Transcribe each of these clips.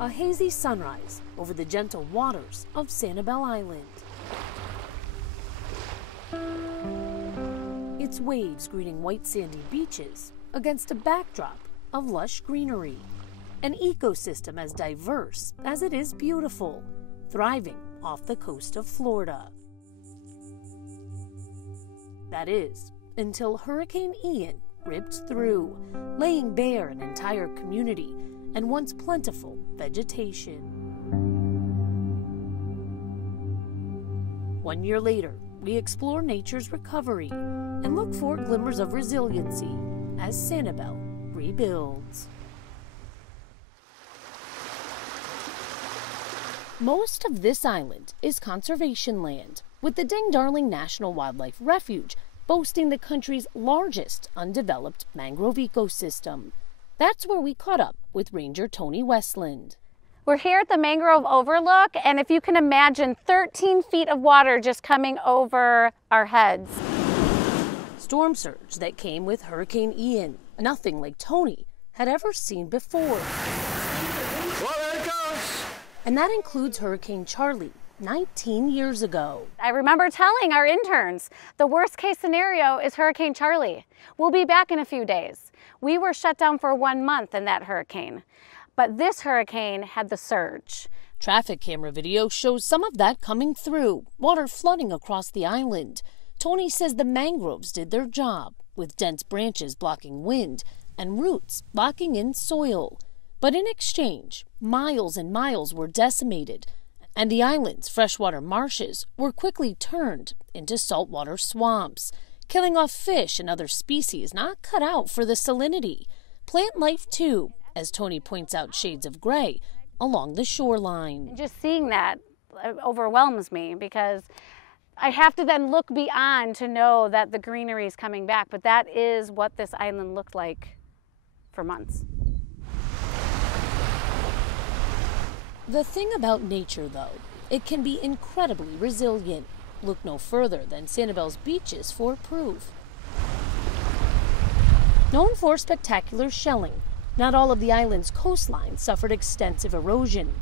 a hazy sunrise over the gentle waters of Sanibel Island. Its waves greening white sandy beaches against a backdrop of lush greenery. An ecosystem as diverse as it is beautiful, thriving off the coast of Florida. That is, until Hurricane Ian ripped through, laying bare an entire community and once plentiful vegetation. 1 year later, we explore nature's recovery and look for glimmers of resiliency as Sanibel rebuilds. Most of this island is conservation land, with the Ding Darling National Wildlife Refuge boasting the country's largest undeveloped mangrove ecosystem. That's where we caught up with Ranger Tony Westland. We're here at the Mangrove Overlook, and if you can imagine 13 feet of water just coming over our heads. Storm surge that came with Hurricane Ian, nothing like Tony had ever seen before. Well, there it goes. And that includes Hurricane Charlie, 19 years ago. I remember telling our interns, the worst case scenario is Hurricane Charlie. We'll be back in a few days. We were shut down for 1 month in that hurricane, but this hurricane had the surge. Traffic camera video shows some of that coming through, water flooding across the island. Tony says the mangroves did their job, with dense branches blocking wind and roots locking in soil. But in exchange, miles and miles were decimated, and the island's freshwater marshes were quickly turned into saltwater swamps, killing off fish and other species not cut out for the salinity. Plant life, too, as Tony points out shades of gray along the shoreline. Just seeing that overwhelms me, because I have to then look beyond to know that the greenery is coming back, but that is what this island looked like for months. The thing about nature, though, it can be incredibly resilient. Look no further than Sanibel's beaches for proof. Known for spectacular shelling, not all of the island's coastline suffered extensive erosion.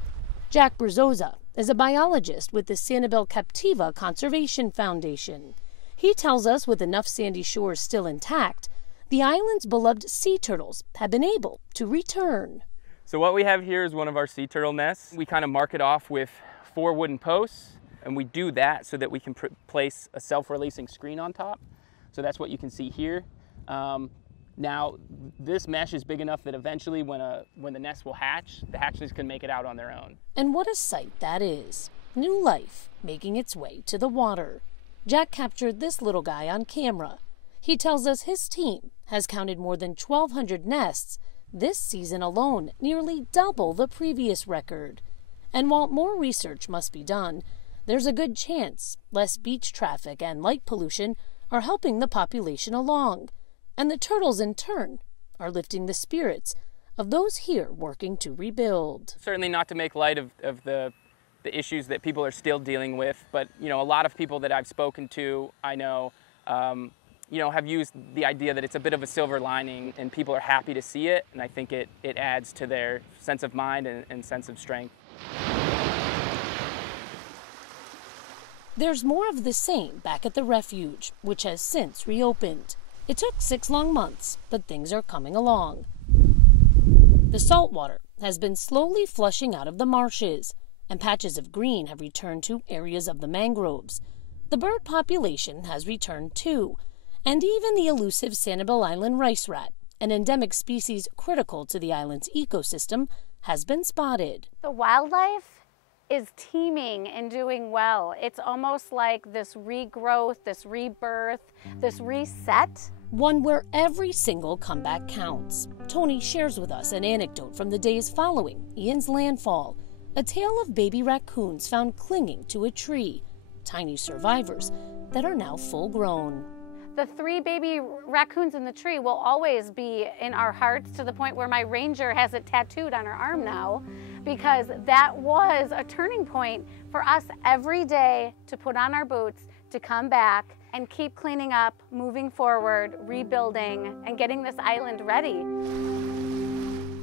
Jack Brazoza is a biologist with the Sanibel Captiva Conservation Foundation. He tells us with enough sandy shores still intact, the island's beloved sea turtles have been able to return. So what we have here is one of our sea turtle nests. We kind of mark it off with 4 wooden posts, and we do that so that we can place a self-releasing screen on top. So that's what you can see here. Now, this mesh is big enough that eventually when the nest will hatch, the hatchlings can make it out on their own. And what a sight that is. New life making its way to the water. Jack captured this little guy on camera. He tells us his team has counted more than 1,200 nests this season alone, nearly double the previous record. And while more research must be done, there's a good chance less beach traffic and light pollution are helping the population along. And the turtles, in turn, are lifting the spirits of those here working to rebuild. Certainly not to make light of the issues that people are still dealing with, but a lot of people that I've spoken to, I know, have used the idea that it's a bit of a silver lining, and people are happy to see it, and I think it adds to their sense of mind and sense of strength. There's more of the same back at the refuge, which has since reopened. It took 6 long months, but things are coming along. The saltwater has been slowly flushing out of the marshes, and patches of green have returned to areas of the mangroves. The bird population has returned too, and even the elusive Sanibel Island rice rat, an endemic species critical to the island's ecosystem, has been spotted. The wildlife is teeming and doing well. It's almost like this regrowth, this rebirth, this reset. One where every single comeback counts. Tony shares with us an anecdote from the days following Ian's landfall, a tale of baby raccoons found clinging to a tree, tiny survivors that are now full grown. The 3 baby raccoons in the tree will always be in our hearts, to the point where my ranger has it tattooed on her arm now, because that was a turning point for us every day to put on our boots, to come back and keep cleaning up, moving forward, rebuilding, and getting this island ready.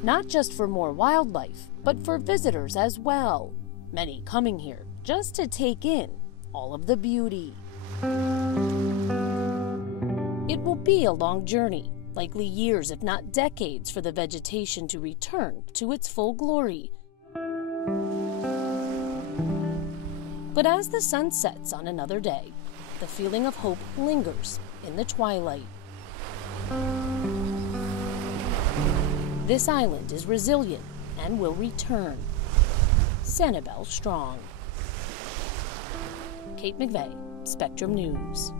not just for more wildlife, but for visitors as well, many coming here just to take in all of the beauty. It will be a long journey, likely years if not decades for the vegetation to return to its full glory. But as the sun sets on another day, the feeling of hope lingers in the twilight. This island is resilient and will return. Sanibel strong. Kate McVeigh, Spectrum News.